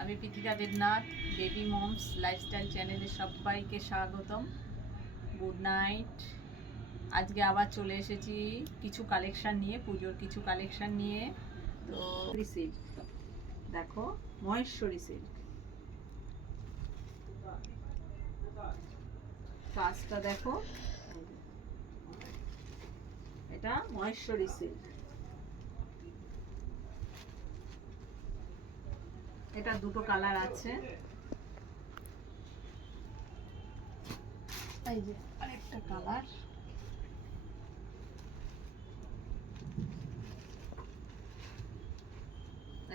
আমি Prithika Debnath, baby moms lifestyle চ্যানেলে সবাইকে স্বাগতম। Good night. আজকে আবার চলে এসেছি কিছু কালেকশান নিয়ে, পুজোর কিছু কালেকশান নিয়ে। তো সিল্ক দেখো, মহেশ্বরী সিল্ক, কাজটা দেখো, এটা মহেশ্বরী সিল্ক। এটা দুটো কালার আছে, এই যে আরেকটা কালার,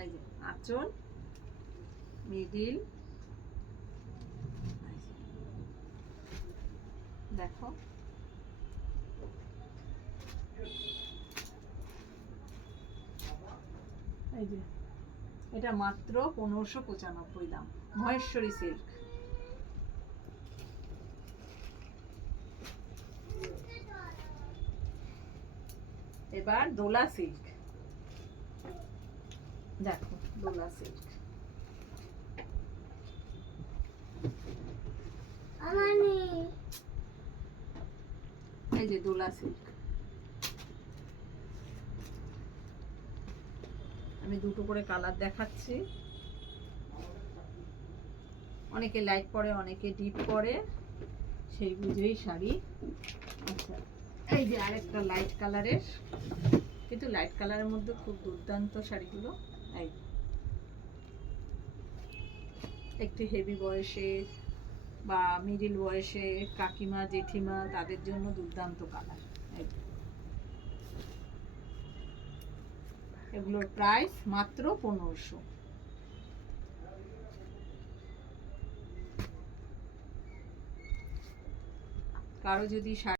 এই যে আঁচল, মিডিল, দেখো এই যে এটা মাত্র 1595 দাম, মহেশ্বরী সিল্ক। এবার দোলা সিল্ক, দেখো দোলা সিল্ক, এই যে দোলা সিল্ক। আমি দুটো করে কালার দেখাচ্ছি, অনেকে লাইট পরে অনেকে ডিপ পরে, সেই বুঝেই শাড়ি। আচ্ছা, এই যে আরেকটা লাইট কালারের, কিন্তু লাইট কালারের মধ্যে খুব দুর্দান্ত শাড়িগুলো। এই একটু হেভি বয়সের বা মিডিল বয়সের কাকিমা জেঠিমা, তাদের জন্য দুর্দান্ত কালার। এগুলোর প্রাইস মাত্র 1500। কারো যদি